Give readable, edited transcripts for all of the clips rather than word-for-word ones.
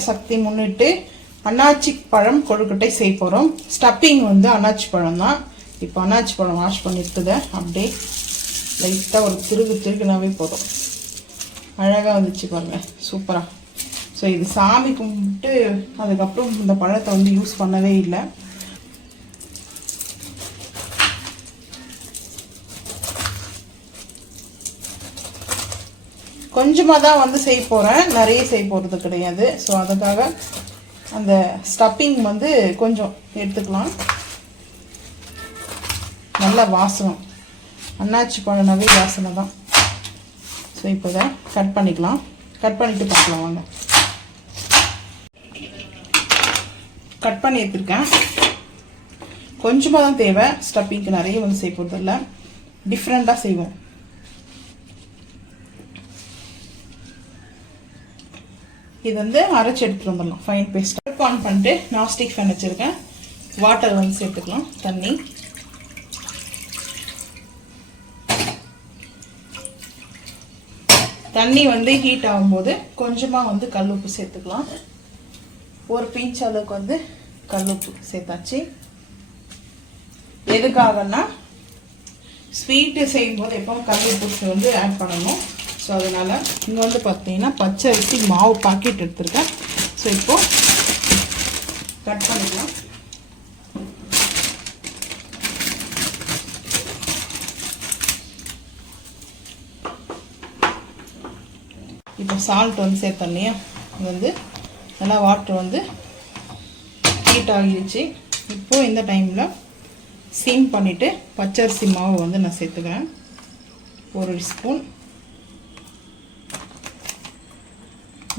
விநாயகர் சக்தி முன்னிட்டு அன்னாச்சி பழம் கொழுக்கட்டை செய்ய போகிறோம். ஸ்டப்பிங் வந்து அன்னாச்சி பழம் தான். இப்போ அன்னாச்சி பழம் வாஷ் பண்ணிட்டுத அப்படியே லைட்டாக ஒரு திருகுனாவே போதும். அழகாக வந்துச்சு பாருங்கள், சூப்பராக. ஸோ இது சாமி கும்பிட்டு அதுக்கப்புறம் இந்த பழத்தை வந்து யூஸ் பண்ணவே இல்லை. கொஞ்சமாக தான் வந்து செய்ய போகிறேன், நிறைய செய்ய போகிறது கிடையாது. ஸோ அதுக்காக அந்த ஸ்டப்பிங் வந்து கொஞ்சம் எடுத்துக்கலாம். நல்லா வாசனம், அன்னாச்சி பழனாவே வாசனை தான். ஸோ இப்போ இதை கட் பண்ணிக்கலாம். கட் பண்ணிவிட்டு பார்க்கலாம் வாங்க. கட் பண்ணி எடுத்துருக்கேன். கொஞ்சமாக தான் தேவை, ஸ்டப்பிங்க்கு நிறைய வந்து செய்ய போகிறது இல்லை, டிஃப்ரெண்ட்டாக செய்வோம். இது வந்து அரைச்சி எடுத்துகிட்டு வந்துடலாம், ஃபைன் பேஸ்ட். அடுப்பு ஆன் பண்ணிட்டு நான்ஸ்டிக் ஃபேன் வச்சுருக்கேன். வாட்டர் வந்து சேர்த்துக்கலாம், தண்ணி. தண்ணி வந்து ஹீட் ஆகும்போது கொஞ்சமாக வந்து கல் உப்பு சேர்த்துக்கலாம். ஒரு பிஞ்ச் அளவுக்கு வந்து கல் உப்பு சேர்த்தாச்சு. எதுக்காகன்னா ஸ்வீட்டு செய்யும்போது எப்பவும் கல் உப்பு வந்து ஆட் பண்ணணும். ஸோ அதனால் இங்கே வந்து பார்த்தீங்கன்னா பச்சை அரிசி மாவு பாக்கெட் எடுத்துருக்கேன். ஸோ இப்போது கட் பண்ணிக்கலாம். இப்போ சால்ட் வந்து சேர்த்தோம் இல்லையா, இது வந்து நல்லா வாட்டர் வந்து ஹீட் ஆகிடுச்சு. இப்போது இந்த டைமில் சிம் பண்ணிவிட்டு பச்சரிசி மாவு வந்து நான் சேர்த்துக்கிறேன். 1 ஸ்பூன்,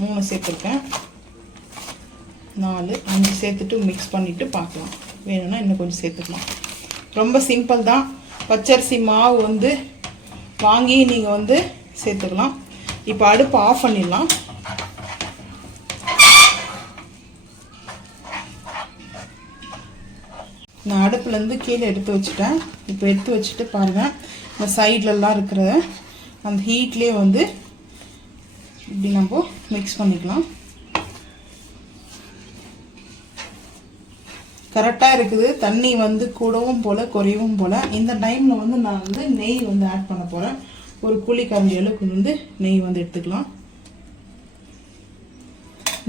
3 சேர்த்துருக்கேன், 4, 5 சேர்த்துட்டு மிக்ஸ் பண்ணிவிட்டு பார்க்கலாம். வேணும்னா இன்னும் கொஞ்சம் சேர்த்துக்கலாம். ரொம்ப சிம்பிள் தான். பச்சரிசி மாவு வந்து வாங்கி நீங்கள் வந்து சேர்த்துக்கலாம். இப்போ அடுப்பு ஆஃப் பண்ணிடலாம். நான் அடுப்புலேருந்து கீழே எடுத்து வச்சுட்டேன். இப்போ எடுத்து வச்சுட்டு பாருங்கள், இந்த சைட்லலாம் இருக்கிற அந்த ஹீட்லேயே வந்து இப்படி நம்ம மிக்ஸ் பண்ணிக்கலாம். கரெக்டாக இருக்குது. தண்ணி வந்து கூடவும் போல் குறையவும் போல். இந்த டைமில் வந்து நான் வந்து நெய் வந்து ஆட் பண்ண போகிறேன். ஒரு குழிக்கரண்டி அளவுக்கு வந்து நெய் வந்து எடுத்துக்கலாம்.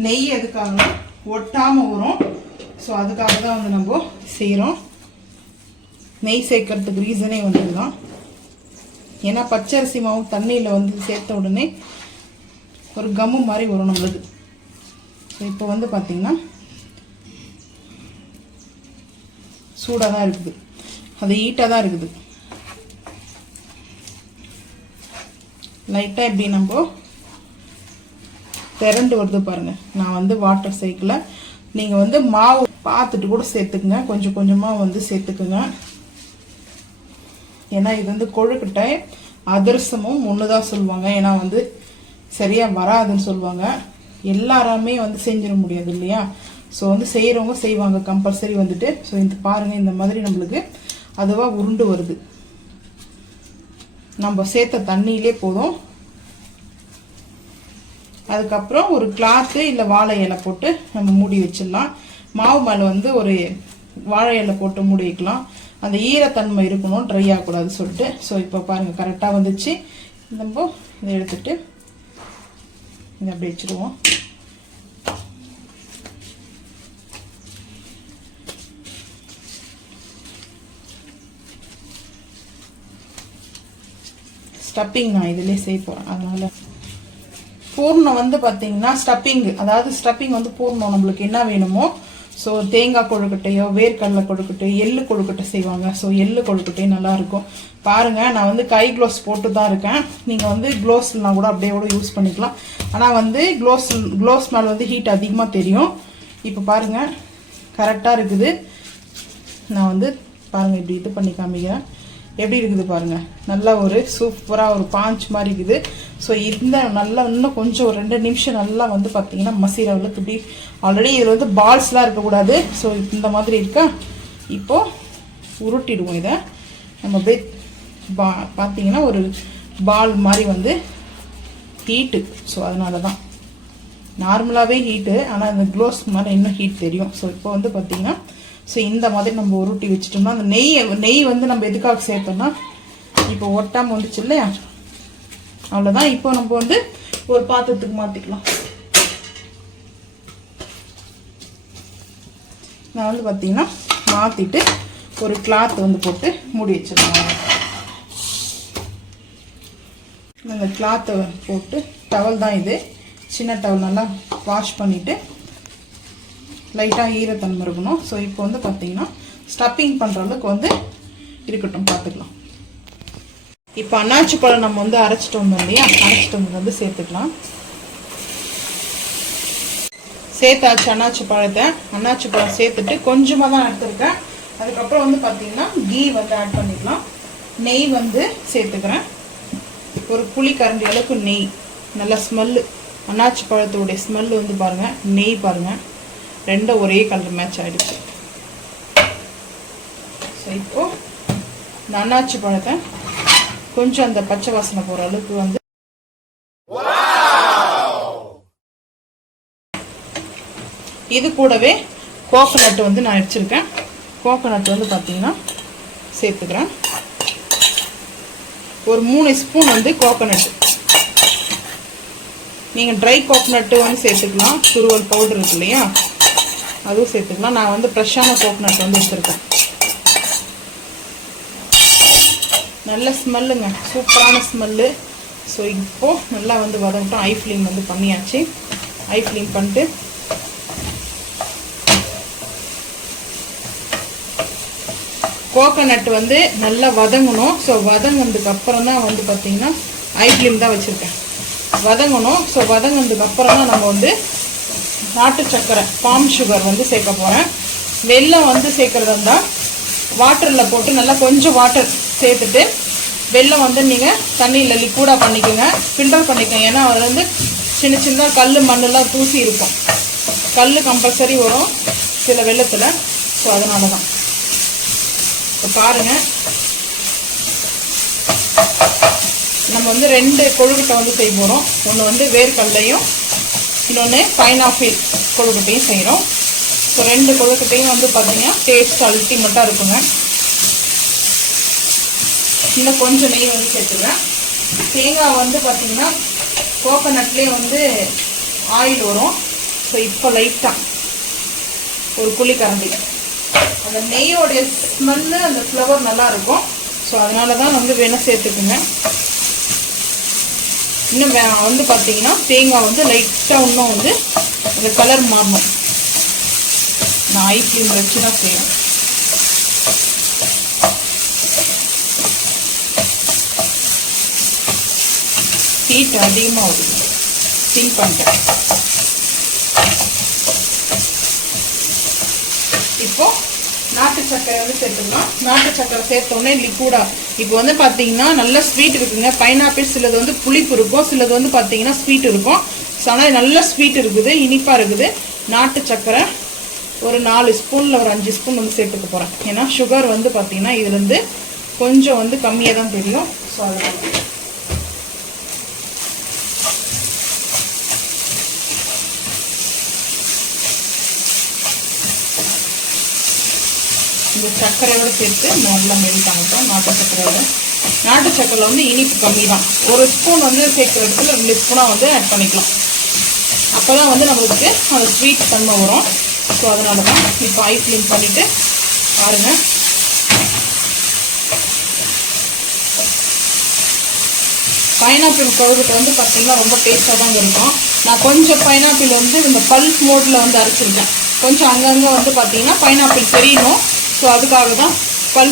நெய் எதுக்காக ஒட்டாமல் வரும், ஸோ அதுக்காக தான் வந்து நம்ம செய்கிறோம். நெய் சேர்க்கறதுக்கு ரீசனே வந்து இதுதான். ஏன்னா பச்சரிசி மாவு தண்ணியில் வந்து சேர்த்த உடனே ஒரு கம்மு மாதிரி வரும் நம்மளுக்கு. ஸோ இப்போ வந்து பார்த்திங்கன்னா சூடாக தான் இருக்குது, அது ஹீட்டாக தான் இருக்குது. லைட்டாக இப்படி நம்ம திரண்டு வருது பாருங்கள். நான் வந்து வாட்டர் சேர்க்கல, நீங்கள் வந்து மாவு பார்த்துட்டு கூட சேர்த்துக்குங்க, கொஞ்சம் கொஞ்சமாக வந்து சேர்த்துக்குங்க. ஏன்னா இது வந்து கொழுக்கட்டை அதிரசமும் ஒன்று தான் சொல்லுவாங்க. ஏன்னா வந்து சரியாக வராதுன்னு சொல்லுவாங்க. எல்லாருமே வந்து செஞ்சிட முடியாது இல்லையா. ஸோ வந்து செய்கிறவங்க செய்வாங்க கம்பல்சரி வந்துட்டு. ஸோ இந்த பாருங்கள், இந்த மாதிரி நம்மளுக்கு அதுவாக உருண்டு வருது. நம்ம சேர்த்த தண்ணியிலே போதும். அதுக்கப்புறம் ஒரு கிளாத்து இல்லை வாழை இலை போட்டு நம்ம மூடி வச்சிடலாம். மாவு மேலே வந்து ஒரு வாழை இலை போட்டு மூடி வைக்கலாம். அந்த ஈரத்தன்மை இருக்கணும், ட்ரை ஆகக்கூடாதுன்னு சொல்லிட்டு. ஸோ இப்போ பாருங்கள் கரெக்டாக வந்துச்சு. நம்ம இதை எடுத்துட்டு இதை அப்படி வச்சுருவோம். ஸ்டப்பிங் நான் இதிலே செய்ய போகிறேன். அதனால் பூர்ணம் வந்து பார்த்தீங்கன்னா ஸ்டப்பிங், அதாவது ஸ்டப்பிங் வந்து பூர்ணம் நம்மளுக்கு என்ன வேணுமோ. ஸோ தேங்காய் கொழுக்கட்டையோ வேர்க்கடலை கொழுக்கட்டையோ எள்ளு கொழுக்கட்டை செய்வாங்க. ஸோ எள்ளு கொழுக்கட்டையும் நல்லாயிருக்கும். பாருங்கள், நான் வந்து கை க்ளோஸ் போட்டு தான் இருக்கேன். நீங்கள் வந்து க்ளோஸ்லாம் கூட அப்படியே கூட யூஸ் பண்ணிக்கலாம். ஆனால் வந்து க்ளோஸ் மேலே வந்து ஹீட் அதிகமாக தெரியும். இப்போ பாருங்கள் கரெக்டாக இருக்குது. நான் வந்து பாருங்கள் இப்படி இது பண்ணி காமிக்கிறேன். எப்படி இருக்குது பாருங்கள், நல்லா ஒரு சூப்பராக ஒரு பாஞ்ச் மாதிரி இருக்குது. ஸோ இந்த நல்லா இன்னும் கொஞ்சம் ஒரு 2 நிமிஷம் நல்லா வந்து பார்த்தீங்கன்னா மசீரவளுக்கு இப்படி ஆல்ரெடி இதில் வந்து பால்ஸ்லாம் இருக்கக்கூடாது. ஸோ இந்த மாதிரி இருக்கா. இப்போது உருட்டிடுவோம் இதை. நம்ம அப்படியே பார்த்தீங்கன்னா ஒரு பால் மாதிரி வந்து ஹீட்டு. ஸோ அதனால தான் நார்மலாகவே ஹீட்டு, ஆனால் அந்த க்ளோஸ் மேலே இன்னும் ஹீட் தெரியும். ஸோ இப்போ வந்து பார்த்தீங்கன்னா ஸோ இந்த மாதிரி நம்ம உருட்டி வச்சுட்டோம்னா அந்த நெய் வந்து நம்ம எதுக்காக சேர்த்தோம்னா இப்போ ஒட்டாமல் வந்துச்சு இல்லையா, அவ்வளோதான். இப்போ நம்ம வந்து ஒரு பாத்திரத்துக்கு மாற்றிக்கலாம். நான் வந்து பார்த்தீங்கன்னா மாற்றிட்டு ஒரு கிளாத் வந்து போட்டு மூடி வச்சுருவாங்க. இந்த கிளாத்தை போட்டு டவல் தான் இது, சின்ன டவல் நல்லா வாஷ் பண்ணிவிட்டு லைட்டாக ஈரத்தன்மை இருக்கணும். ஸோ இப்போ வந்து பார்த்தீங்கன்னா ஸ்டப்பிங் பண்ணுற அளவுக்கு வந்து இருக்கட்டும், பார்த்துக்கலாம். இப்போ அன்னாச்சி பழம் நம்ம வந்து அரைச்சிட்டு வந்தோம் இல்லையா, அரைச்சிட்டு வந்து சேர்த்துக்கலாம். சேர்த்தாச்சு அன்னாச்சி பழத்தை. அன்னாச்சி பழம் சேர்த்துட்டு கொஞ்சமாக தான் எடுத்துருக்கேன். அதுக்கப்புறம் வந்து பார்த்தீங்கன்னா கீ வந்து ஆட் பண்ணிக்கலாம். நெய் வந்து சேர்த்துக்கிறேன், ஒரு புளி கரண்டி அளவுக்கு நெய். நல்லா ஸ்மெல்லு, அன்னாச்சி பழத்தோடைய ஸ்மெல்லு வந்து பாருங்கள், நெய் பாருங்கள், ரெண்டும் ஒரே கலர் மேட்ச் ஆகிடுச்சு. ஸோ இப்போது இந்த அன்னாச்சி பழத்தை கொஞ்சம் அந்த பச்சை வாசனை போகிற அளவுக்கு வந்து இது கூடவே கோகோனட் வந்து நான் வச்சுருக்கேன். கோகோனட் வந்து பார்த்தீங்கன்னா சேர்த்துக்கிறேன். ஒரு 3 ஸ்பூன் வந்து கோகோனட். நீங்கள் ட்ரை கோகோனட்டு வந்து சேர்த்துக்கலாம், துருவல் பவுடர் இருக்கு இல்லையா, அதுவும் சேர்த்துக்கலாம். நான் வந்து ஃப்ரெஷ்ஷான கோகோனட் வந்து எடுத்துருக்கேன். நல்ல ஸ்மெல்லுங்க, சூப்பரான ஸ்மெல்லு. ஸோ இப்போது நல்லா வந்து வதங்கட்டும். ஐ ஃப்ளேம் வந்து பண்ணியாச்சு. ஐ ஃப்ளேம் பண்ணிட்டு கோகோனட் வந்து நல்லா வதங்கணும். ஸோ வதங்கினதுக்கு அப்புறம் தான் வந்து பார்த்திங்கன்னா ஐ ஃப்ளேம் தான் வச்சுருக்கேன், வதங்கணும். ஸோ வதங்கினதுக்கு அப்புறம் தான் நம்ம வந்து நாட்டு சர்க்கரை பாம் சுகர் வந்து சேர்க்க போகிறேன். வெல்லம் வந்து சேர்க்குறதா இருந்தால் வாட்டரில் போட்டு நல்லா கொஞ்சம் வாட்டர் சேர்த்துட்டு வெல்லம் வந்து நீங்கள் தண்ணியில் லிக்விடாக பண்ணிக்கோங்க, ஃபில்டர் பண்ணிக்கோங்க. ஏன்னா அதில் வந்து சின்ன சின்ன கல் மண்ணெல்லாம் தூசி இருக்கும். கல் கம்பல்சரி வரும் சில வெல்லத்தில். ஸோ அதனால தான். இப்போ பாருங்கள், நம்ம வந்து 2 கொழுக்கட்டை வந்து செய்ய போகிறோம். ஒன்று வந்து வேர்க்கடலையும் இன்னொன்று பைனாப்பிள் கொழுக்கட்டையும் செய்கிறோம். ஸோ 2 கொழுக்கட்டையும் வந்து பார்த்தீங்கன்னா டேஸ்ட் அல்டிமேட்டாக இருக்குங்க. இன்னும் கொஞ்சம் நெய் வந்து சேர்த்துக்கிறேன். தேங்காய் வந்து பார்த்தீங்கன்னா கோகோனட்லேயே வந்து ஆயில் வரும். ஸோ இப்போ லைட்டாக ஒரு புளி கரண்டி, அந்த நெய்யோடைய ஸ்மெல்லு அந்த ஃப்ளவர் நல்லாயிருக்கும். ஸோ அதனால தான் வந்து வேணால் சேர்த்துக்குங்க. இன்னும் வந்து பார்த்தீங்கன்னா தேங்காய் வந்து லைட்டாக இன்னும் வந்து அந்த கலர் மாறணும். நான் ஐ ஃப்ளேம் வச்சு தான் செய்வேன். ஹீட் அதிகமாக வருது, சிம் பண்ணிட்டேன். இப்போது நாட்டு சர்க்கரை வந்து சேர்த்துக்கலாம். நாட்டு சர்க்கரை சேர்த்தோடனே லிக்விடா. இப்போ வந்து பார்த்தீங்கன்னா நல்ல ஸ்வீட் இருக்குங்க. பைனாப்பிள் சிலது வந்து புளிப்பு இருக்கும், சிலது வந்து பார்த்தீங்கன்னா ஸ்வீட் இருக்கும். ஆனால் நல்ல ஸ்வீட் இருக்குது, இனிப்பாக இருக்குது. நாட்டு சர்க்கரை ஒரு 4 ஸ்பூனில் ஒரு 5 ஸ்பூன் வந்து சேர்த்துக்க போகிறேன். ஏன்னா சுகர் வந்து பார்த்தீங்கன்னா இதுலேருந்து கொஞ்சம் வந்து கம்மியாக தான் தெரியும். ஸோ அதனால இந்த சர்க்கரையோடு சேர்த்து நல்லா மெல்ட் ஆகட்டும். நாட்டு சர்க்கரை வந்து இனிப்பு கம்மி தான். 1 ஸ்பூன் வந்து சேர்க்குற இடத்துல 2 ஸ்பூனாக வந்து ஆட் பண்ணிக்கலாம். அப்போ தான் வந்து நம்மளுக்கு அந்த ஸ்வீட் தன்மை வரும். ஸோ அதனால தான் இப்போ ஐ ஃப்ளேம் பண்ணிவிட்டு பாருங்கள். பைனாப்பிள் கொழுக்கட்டை வந்து பார்த்திங்கன்னா ரொம்ப டேஸ்ட்டாக தாங்க இருக்கும். நான் கொஞ்சம் பைனாப்பிள் வந்து இந்த பல்ப் மோட்டில் வந்து அரைச்சிருக்கேன். கொஞ்சம் அங்கங்கே வந்து பார்த்திங்கன்னா பைனாப்பிள் தெரியணும். ஸோ அதுக்காக தான்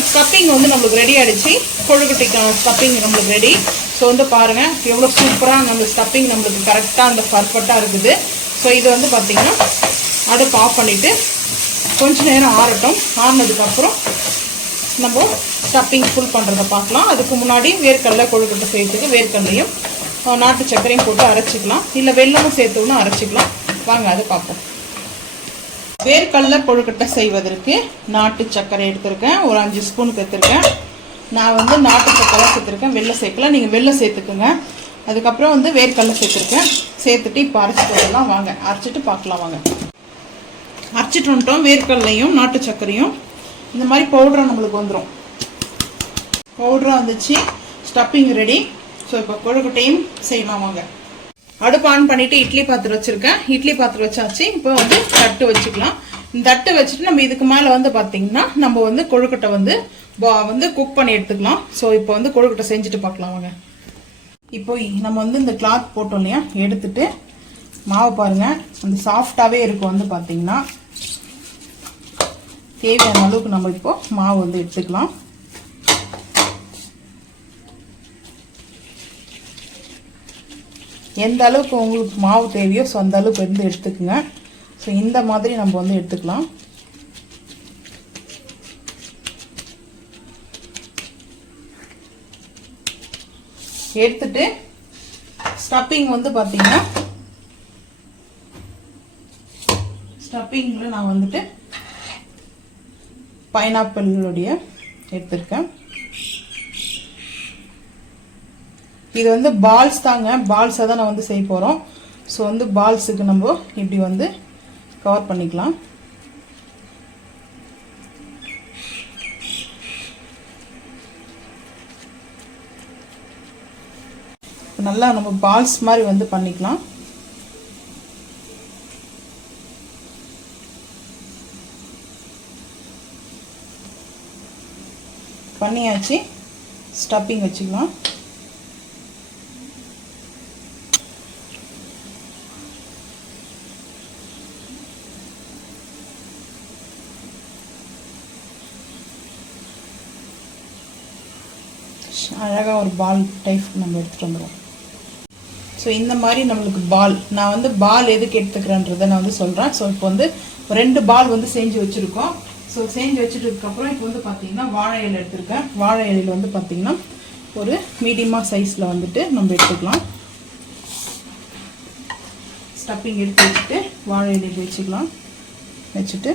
ஸ்டப்பிங் வந்து நம்மளுக்கு ரெடி ஆகிடுச்சு. கொழுக்கட்டைக்கான ஸ்டப்பிங் நம்மளுக்கு ரெடி. ஸோ வந்து பாருங்கள் எவ்வளோ சூப்பராக நம்ம ஸ்டப்பிங் நம்மளுக்கு கரெக்டாக அந்த பர்ஃபெக்டாக இருக்குது. ஸோ இது வந்து பார்த்திங்கன்னா அடுப்பு ஆஃப் பண்ணிவிட்டு கொஞ்சம் நேரம் ஆறட்டும். ஆறினதுக்கப்புறம் நம்ம ஸ்டப்பிங் ஃபுல் பண்ணுறதை பார்க்கலாம். அதுக்கு முன்னாடி வேர்க்கடலை கொழுக்கட்டை செய்யறதுக்கு வேர்க்கடலையும் நாட்டு சர்க்கரையும் போட்டு அரைச்சிக்கலாம், இல்லை வெல்லமும் சேர்த்துன்னு அரைச்சிக்கலாம். வாங்க அதை பார்ப்போம். வேர்க்கடலை கொழுக்கட்டை செய்வதற்கு நாட்டு சர்க்கரை எடுத்திருக்கேன், ஒரு 5 ஸ்பூனுக்கு எடுத்திருக்கேன். நான் வந்து நாட்டு சர்க்கரை சேர்த்துருக்கேன், வெல்லம் சேர்க்கல, நீங்கள் வெல்லம் சேர்த்துக்குங்க. அதுக்கப்புறம் வந்து வேர்க்கடலை சேர்த்துருக்கேன். சேர்த்துட்டு இப்போ அரைச்சிட்டு வரலாம் வாங்க. அரைச்சிட்டு பார்க்கலாம் வாங்க. அரைச்சிட்டு வந்துட்டோம். வேர்க்கடலையும் நாட்டு சர்க்கரையும் இந்த மாதிரி பவுடராக நம்மளுக்கு வந்துடும். பவுடராக வந்துச்சு. Stuffing ready. ஸோ இப்போ கொழுக்கட்டையும் செய்யலாம் வாங்க. அடுப்பு ஆன் பண்ணிவிட்டு இட்லி பாத்திரம் வச்சுருக்கேன். இட்லி பாத்திரம் வச்சாச்சு. இப்போ வந்து தட்டு வச்சுக்கலாம். இந்த தட்டு வச்சுட்டு நம்ம இதுக்கு மேலே வந்து பார்த்திங்கன்னா நம்ம வந்து கொழுக்கட்டை வந்து குக் பண்ணி எடுத்துக்கலாம். ஸோ இப்போ வந்து கொழுக்கட்டை செஞ்சுட்டு பார்க்கலாம் வாங்க. இப்போ நம்ம வந்து இந்த கிளாத் போட்டோம் இல்லையா, எடுத்துட்டு மாவு பாருங்கள் அந்த சாஃப்டாகவே இருக்கும். வந்து பார்த்திங்கன்னா தேவையான அளவுக்கு நம்ம இப்போ மாவு வந்து எடுத்துக்கலாம். எந்த அளவுக்கு உங்களுக்கு மாவு தேவையோ ஸோ அந்த அளவுக்கு வந்து எடுத்துக்குங்க. ஸோ இந்த மாதிரி நம்ம வந்து எடுத்துக்கலாம். எடுத்துட்டு ஸ்டப்பிங் வந்து பார்த்தீங்கன்னா ஸ்டப்பிங்கில் நான் வந்துட்டு பைனாப்பிளுடைய எடுத்திருக்கேன். இது வந்து பால்ஸ் தாங்க. பால்ஸாக தான் நான் வந்து செய்ய போகிறோம். ஸோ வந்து பால்ஸுக்கு நம்ம இப்படி வந்து கவர் பண்ணிக்கலாம். நல்லா நம்ம பால்ஸ் மாதிரி வந்து பண்ணிக்கலாம். பண்ணியாச்சு. ஸ்டப்பிங் வச்சுக்கலாம். அழகாக ஒரு பால் டைப் நம்ம எடுத்துகிட்டு வந்துடுவோம். ஸோ இந்த மாதிரி நம்மளுக்கு பால், நான் வந்து பால் எதுக்கு எடுத்துக்கிறேன்றதை நான் வந்து சொல்கிறேன். ஸோ இப்போ வந்து 2 பால் வந்து செஞ்சு வச்சுருக்கோம். ஸோ செஞ்சு வச்சுட்டதுக்கப்புறம் இப்போ வந்து பார்த்திங்கன்னா வாழை இலை எடுத்துருக்கேன். வாழை இலையில் வந்து பார்த்திங்கன்னா ஒரு மீடியமாக சைஸில் வந்துட்டு நம்ம எடுத்துக்கலாம். ஸ்டப்பிங் எடுத்து வச்சுட்டு வாழை இலையில் வச்சுக்கலாம். வச்சுட்டு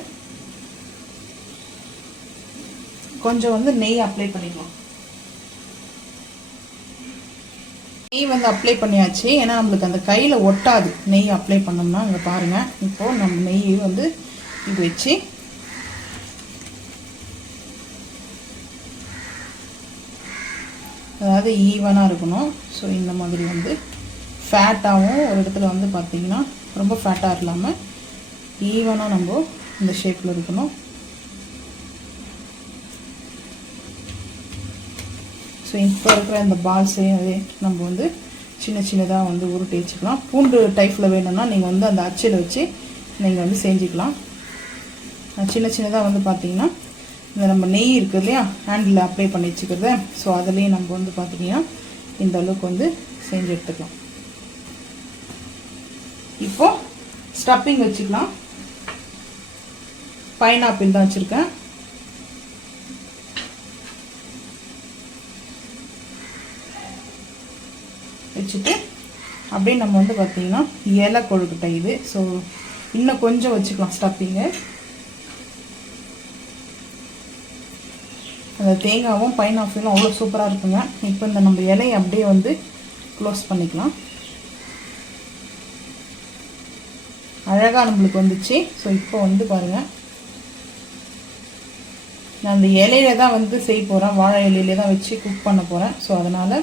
கொஞ்சம் வந்து நெய் அப்ளை பண்ணிக்கலாம். நெய் வந்து அப்ளை பண்ணியாச்சு. ஏன்னா நம்மளுக்கு அந்த கையில் ஒட்டாது நெய் அப்ளை பண்ணோம்னா. இங்கே பாருங்கள். இப்போது நம்ம நெய் வந்து இது வச்சு அதாவது ஈவனாக இருக்கணும். ஸோ இந்த மாதிரி வந்து ஃபேட்டாகவும் ஒரு இடத்துல வந்து பார்த்திங்கன்னா ரொம்ப ஃபேட்டாக இல்லாமல் ஈவனாக நம்ம இந்த ஷேப்பில் இருக்கணும். ஸோ இப்போ இருக்கிற இந்த பால்ஸையும் அதே நம்ம வந்து சின்ன சின்னதாக வந்து உருட்டி வச்சுக்கலாம். பூண்டு டைப்பில் வேணும்னா நீங்கள் வந்து அந்த அச்சில் வச்சு நீங்கள் வந்து செஞ்சுக்கலாம். சின்ன சின்னதாக வந்து பார்த்திங்கன்னா இந்த நம்ம நெய் இருக்குது இல்லையா, ஹேண்டில் அப்ளை பண்ணி வச்சுக்கிறது. ஸோ அதுலேயும் நம்ம வந்து பார்த்திங்கன்னா இந்த அளவுக்கு வந்து செஞ்சு எடுத்துக்கலாம். இப்போது ஸ்டப்பிங் வச்சுக்கலாம். பைனாப்பிள் தான் வச்சுருக்கேன். வச்சுட்டு அப்படியே நம்ம வந்து பார்த்திங்கன்னா இலை கொழுக்கட்டை இது. ஸோ இன்னும் கொஞ்சம் வச்சுக்கலாம் ஸ்டப்பிங்கு. அந்த தேங்காவும் பைனாப்பிளும் அவ்வளோ சூப்பராக இருக்குங்க. இப்போ இந்த நம்ம இலையை அப்படியே வந்து க்ளோஸ் பண்ணிக்கலாம். அழகாக நம்மளுக்கு வந்துச்சு. ஸோ இப்போ வந்து பாருங்கள், நான் அந்த இலையில தான் வந்து செய்ய போகிறேன். வாழை இலையில தான் வச்சு குக் பண்ண போகிறேன். ஸோ அதனால்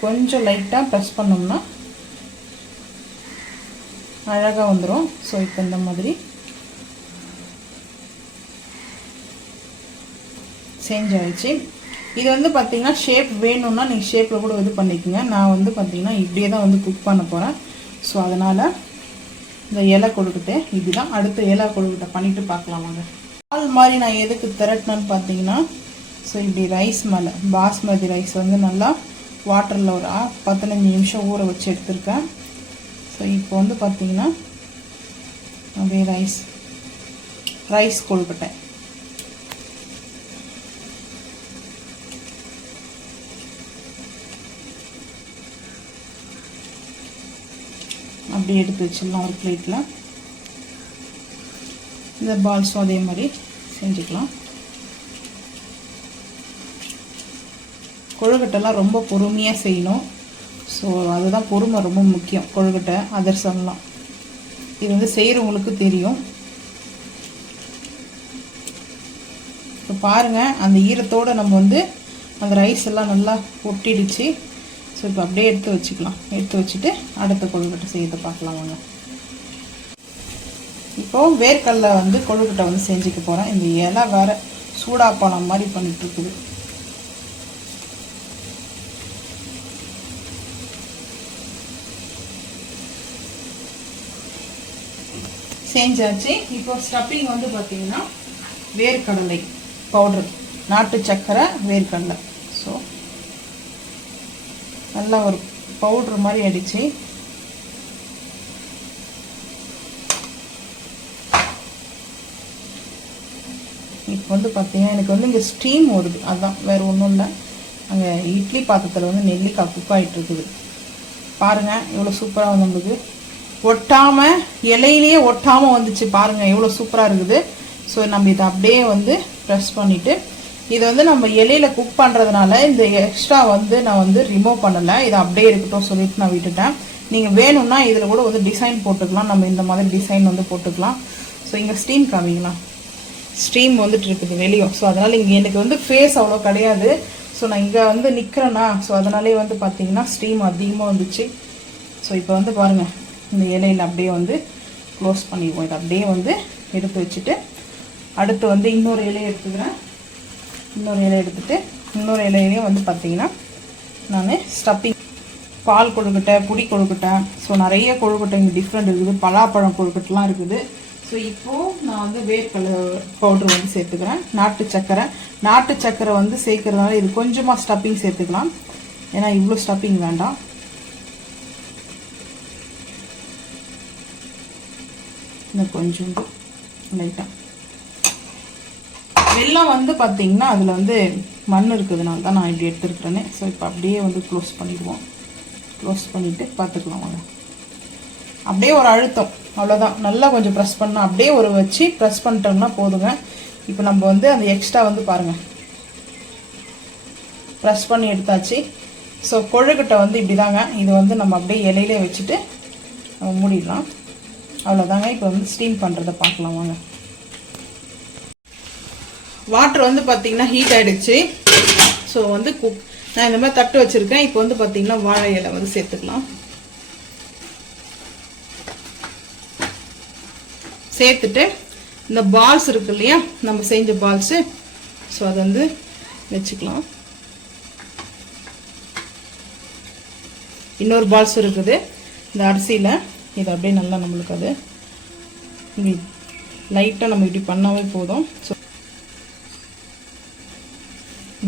கொஞ்சம் லைட்டாக ப்ரெஸ் பண்ணோம்னா அழகாக வந்துடும். ஸோ இப்போ இந்த மாதிரி செஞ்சாயிடுச்சு. இது வந்து பார்த்திங்கன்னா ஷேப் வேணும்னா நீங்கள் ஷேப்பில் கூட இது பண்ணிக்கோங்க. நான் வந்து பார்த்திங்கன்னா இப்படியே தான் வந்து குக் பண்ண போகிறேன். ஸோ அதனால் இந்த இலை கொழுக்கட்டை இப்படி தான். அடுத்த இலை கொழுக்கட்டை பண்ணிவிட்டு பார்க்கலாம் வாங்க. பால் மாதிரி நான் எதுக்கு திரட்டினேன்னு பார்த்தீங்கன்னா, ஸோ இப்படி ரைஸ் மேலே பாஸ்மதி ரைஸ் வந்து நல்லா வாட்டரில் ஒரு 15 நிமிஷம் ஊற வச்சு எடுத்துருக்கேன். ஸோ இப்போ வந்து பார்த்திங்கன்னா அப்படியே ரைஸ் கொழுக்கட்டை அப்படியே எடுத்து வச்சிடலாம் ஒரு பிளேட்டில். இந்த பால்ஸும் அதே மாதிரி செஞ்சுக்கலாம். கொழுக்கட்டைலாம் ரொம்ப பொறுமையாக செய்யணும். ஸோ அதுதான் பொறுமை ரொம்ப முக்கியம் கொழுக்கட்டை அதிரசம்லாம். இது வந்து செய்கிறவங்களுக்கு தெரியும். இப்போ பாருங்கள், அந்த ஈரத்தோடு நம்ம வந்து அந்த ரைஸ் எல்லாம் நல்லா ஒட்டிடுச்சு. ஸோ இப்போ அப்படியே எடுத்து வச்சுக்கலாம். எடுத்து வச்சுட்டு அடுத்த கொழுக்கட்டை செய்யறதை பார்க்கலாம் வாங்க. இப்போது வேர்க்கடலை வந்து கொழுக்கட்டை வந்து செஞ்சுக்க போகிறேன். இந்த இலை வேறு சூடாப்பானம் மாதிரி பண்ணிகிட்ருக்குது. செஞ்சாச்சு. இப்போ ஸ்டப்பிங் வந்து பார்த்திங்கன்னா வேர்க்கடலை பவுடர், நாட்டு சக்கரை, வேர்க்கடலை. ஸோ நல்லா ஒரு பவுட்ரு மாதிரி அடித்து இப்போ வந்து பார்த்திங்கன்னா எனக்கு வந்து இங்கே ஸ்டீம் வருது. அதுதான், வேறு ஒன்றும் இல்லை. அங்கே இட்லி பாத்திரத்தில் வந்து நெல்லிக்காய் குக் ஆகிட்டு இருக்குது. பாருங்கள் எவ்வளோ சூப்பராக வந்து நம்மளுக்கு ஒட்டாமல், இலையிலேயே ஒட்டாமல் வந்துச்சு. பாருங்கள் எவ்வளோ சூப்பராக இருக்குது. ஸோ நம்ம இதை அப்படியே வந்து ப்ரெஸ் பண்ணிவிட்டு, இதை வந்து நம்ம இலையில் குக் பண்ணுறதுனால இந்த எக்ஸ்ட்ரா வந்து நான் வந்து ரிமூவ் பண்ணலை. இதை அப்படியே இருக்கட்டும் சொல்லிட்டு நான் விட்டுட்டேன். நீங்கள் வேணும்னா இதில் கூட வந்து டிசைன் போட்டுக்கலாம். நம்ம இந்த மாதிரி டிசைன் வந்து போட்டுக்கலாம். ஸோ இங்கே ஸ்டீம் காமிக்கலாம். ஸ்டீம் வந்துட்டு இருக்குது வெளியும். ஸோ அதனால் இங்கே எனக்கு வந்து ஃபேஸ் அவ்வளோ கிடையாது. ஸோ நான் இங்கே வந்து நிற்கிறேன்னா, ஸோ அதனாலே வந்து பார்த்திங்கன்னா ஸ்டீம் அதிகமாக வந்துச்சு. ஸோ இப்போ வந்து பாருங்கள், இந்த இலையில் அப்படியே வந்து க்ளோஸ் பண்ணிடுவோம். இதை அப்படியே வந்து எடுத்து வச்சுட்டு அடுத்து வந்து இன்னொரு இலையை எடுத்துக்கிறேன். இன்னொரு இலையை எடுத்துகிட்டு இன்னொரு இலையிலையும் வந்து பார்த்திங்கன்னா நான் ஸ்டப்பிங் பால் கொழுக்கட்டை, புடி கொழுக்கட்டை, ஸோ நிறைய கொழுக்கட்டை இங்கே டிஃப்ரெண்ட் இருக்குது. பலாப்பழம் கொழுக்கட்டைலாம் இருக்குது. ஸோ இப்போது நான் வந்து வேர்க்கடலை பவுட்ரு வந்து சேர்த்துக்கிறேன். நாட்டு சக்கரை வந்து சேர்க்கறதுனால இது கொஞ்சமாக ஸ்டப்பிங் சேர்த்துக்கலாம். ஏன்னா இவ்வளோ ஸ்டப்பிங் வேண்டாம். இன்னும் கொஞ்சோண்டு லைட்டாக வெல்லம் வந்து பார்த்திங்கன்னா அதில் வந்து மண் இருக்கிறதுனால தான் நான் இப்படி எடுத்துருக்குறேன்னு. ஸோ இப்போ அப்படியே வந்து க்ளோஸ் பண்ணிடுவோம். க்ளோஸ் பண்ணிவிட்டு பார்த்துக்கலாம் வாங்க. அப்படியே ஒரு அழுத்தம், அவ்வளோதான். நல்லா கொஞ்சம் ப்ரெஸ் பண்ணால் அப்படியே ஒரு வச்சு ப்ரெஸ் பண்ணிட்டோம்னா போதுங்க. இப்போ நம்ம வந்து அந்த எக்ஸ்ட்ரா வந்து பாருங்கள் ப்ரெஸ் பண்ணி எடுத்தாச்சு. ஸோ கொழுக்கட்டை வந்து இப்படி தாங்க. இது வந்து நம்ம அப்படியே இலையிலே வச்சுட்டு நம்ம மூடிடலாம். அவ்வளோதாங்க. இப்போ வந்து ஸ்டீம் பண்ணுறதை பார்க்கலாம் வாங்க. வாட்டர் வந்து பார்த்திங்கன்னா ஹீட் ஆகிடுச்சு. ஸோ வந்து நான் இந்த மாதிரி தட்டு வச்சுருக்கேன். இப்போ வந்து பார்த்திங்கன்னா வாழை இலை வந்து சேர்த்துக்கலாம். சேர்த்துட்டு இந்த பால்ஸ் இருக்கு இல்லையா, நம்ம செஞ்ச பால்ஸு, ஸோ அதை வந்து வச்சுக்கலாம். இன்னொரு பால்ஸ் இருக்குது இந்த அரிசியில். இது அப்படியே நல்லா நம்மளுக்கு அது லைட்டாக நம்ம இப்படி பண்ணாவே போதும். ஸோ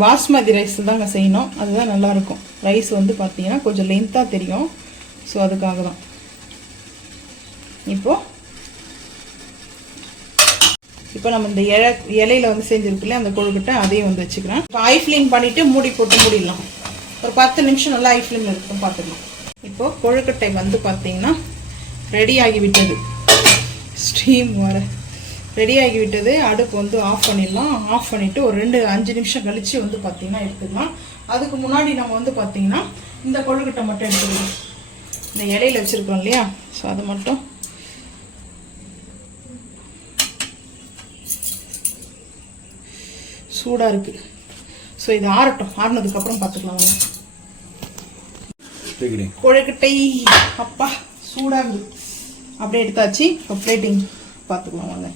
பாஸ்மதி ரைஸ் தாங்க செய்யணும். அதுதான் நல்லாயிருக்கும். ரைஸ் வந்து பார்த்திங்கன்னா கொஞ்சம் லென்த்தாக தெரியும். ஸோ அதுக்காக தான். இப்போ நம்ம இந்த இலையில் வந்து செஞ்சுருக்குல்ல அந்த கொழுக்கட்டை அதையும் வந்து வச்சுக்கிறேன். இப்போ ஐ ஃப்ளேம் பண்ணிவிட்டு மூடி போட்டு மூடிடலாம். ஒரு 10 நிமிஷம் நல்லா ஐ ஃப்ளேமில் இருக்கும், பார்த்துக்கலாம். இப்போது கொழுக்கட்டை வந்து பார்த்திங்கன்னா ரெடி ஆகிவிட்டது. ஸ்டீம் வர ரெடி ஆகிவிட்டது. அடுப்பு வந்து ஆஃப் பண்ணிடலாம். ஆஃப் பண்ணிவிட்டு ஒரு 5 நிமிஷம் கழித்து வந்து பார்த்திங்கன்னா எடுத்துக்கலாம். அதுக்கு முன்னாடி நம்ம வந்து பார்த்திங்கன்னா இந்த கொழுக்கட்டை மட்டும் எடுத்துக்கலாம். இந்த இலையில் வச்சுருக்கோம் இல்லையா, ஸோ அதை மட்டும் சூடாக இருக்குது. ஸோ இது ஆறட்டும். ஆறினதுக்கப்புறம் பார்த்துக்கலாம். கொழுக்கட்டை அப்பா சூடாகுது. அப்படியே எடுத்தாச்சு. இப்போ பிளேட்டிங் பார்த்துக்கலாம் வாங்க.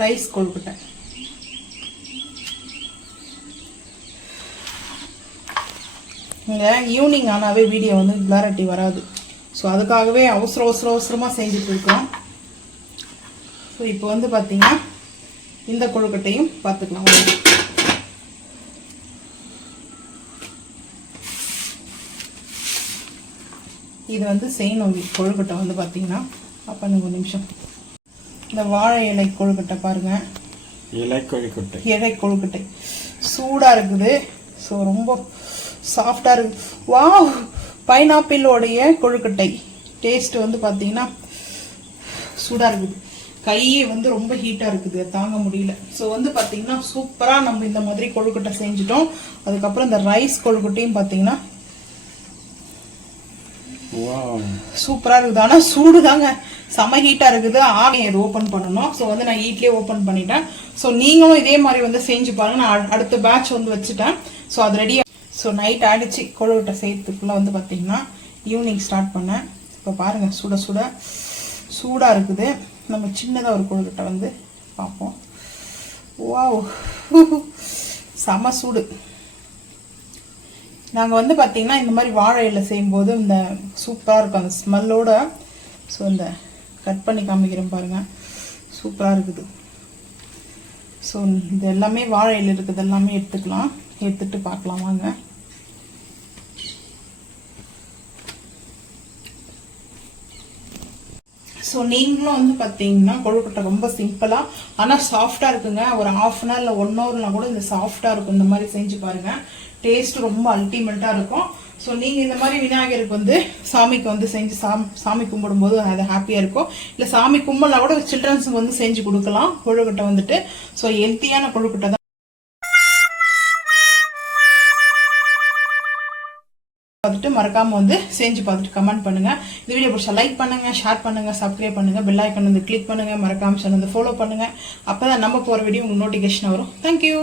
ரைஸ் கொழுக்கட்டை இங்கே ஈவினிங் ஆனாவே வீடியோ வந்து கிளாரிட்டி வராது. ஸோ அதுக்காகவே அவசரமாக செஞ்சுட்டு இருக்கோம். ஸோ இப்போ வந்து பார்த்தீங்கன்னா இந்த கொழுக்கட்டையும் பார்த்துக்கலாம். இது வந்து செய்யணும் கொழுக்கட்டை வந்து பார்த்தீங்கன்னா. அப்போ ஒரு நிமிஷம். இந்த வாழை இலை கொழுக்கட்டை பாருங்கள். இலை கொழுக்கட்டை சூடாக இருக்குது. ஸோ ரொம்ப சாஃப்டாக இருக்குது. வாவ், பைனாப்பிளோடைய கொழுக்கட்டை டேஸ்ட் வந்து பார்த்தீங்கன்னா சூடாக இருக்குது. கையே வந்து ரொம்ப ஹீட்டா இருக்குது, தாங்க முடியல. ஸோ வந்து பாத்தீங்கன்னா சூப்பரா நம்ம இந்த மாதிரி கொழுக்கட்டை செஞ்சுட்டோம். அதுக்கப்புறம் இந்த ரைஸ் கொழுக்கட்டையும் பாத்தீங்கன்னா சூப்பரா இருக்குது. ஆனா சூடு தாங்க, செம ஹீட்டா இருக்குது. ஆவியை இது ஓபன் பண்ணணும். ஸோ வந்து நான் ஹீட்லயே ஓபன் பண்ணிட்டேன். ஸோ நீங்களும் இதே மாதிரி வந்து செஞ்சு பாருங்க. நான் அடுத்த பேட்ச் வந்து வச்சுட்டேன். ஸோ அது ரெடியா. ஸோ நைட் ஆடிச்சு கொழுக்கட்டை செய்யறதுக்குள்ள வந்து பாத்தீங்கன்னா ஈவினிங் ஸ்டார்ட் பண்ணேன். இப்போ பாருங்க சுட சுட சூடா இருக்குது. நம்ம சின்னதாக ஒரு கொழுக்கட்டை வந்து பார்ப்போம். வாவ், செம சூடு. நாங்கள் வந்து பார்த்தீங்கன்னா இந்த மாதிரி வாழை இலை செய்யும்போது இந்த சூப்பராக இருக்கும் அந்த ஸ்மெல்லோட. ஸோ இந்த கட் பண்ணி காமிக்கிறேன் பாருங்க, சூப்பராக இருக்குது. ஸோ இது எல்லாமே வாழை இலை இருக்குது, எல்லாமே எடுத்துக்கலாம். எடுத்துட்டு பார்க்கலாம் வாங்க. ஸோ நீங்களும் வந்து பார்த்தீங்கன்னா கொழுக்கட்டை ரொம்ப சிம்பிளாக ஆனால் சாஃப்டாக இருக்குங்க. ஒரு ½ அன் ஹவர் இல்லை 1 ஹவர்லாம் கூட இந்த சாஃப்டாக இருக்கும். இந்த மாதிரி செஞ்சு பாருங்க, டேஸ்ட் ரொம்ப அல்டிமேட்டாக இருக்கும். ஸோ நீங்கள் இந்த மாதிரி விநாயகருக்கு வந்து சாமிக்கு வந்து செஞ்சு சாமி கும்பிடும்போது அது ஹாப்பியாக இருக்கும். இல்லை சாமி கும்பலாம் கூட சில்ட்ரன்ஸுக்கு வந்து செஞ்சு கொடுக்கலாம் கொழுக்கட்டை வந்துட்டு. ஸோ ஹெல்த்தியான கொழுக்கட்டை தான். பார்த்துட்டு மறக்காம வந்து செஞ்சு பார்த்துட்டு கமெண்ட் பண்ணுங்க. இந்த வீடியோ பிடிச்சா லைக் பண்ணுங்க, ஷேர் பண்ணுங்க, சப்ஸ்கிரைப் பண்ணுங்க, பெல் ஐக்கான் வந்து கிளிக் பண்ணுங்க, மறக்காம சேனல் வந்து ஃபாலோ பண்ணுங்க. அப்பதான் நம்ம போற வீடியோ உங்களுக்கு நோட்டிபிகேஷன் வரும். தேங்க்யூ.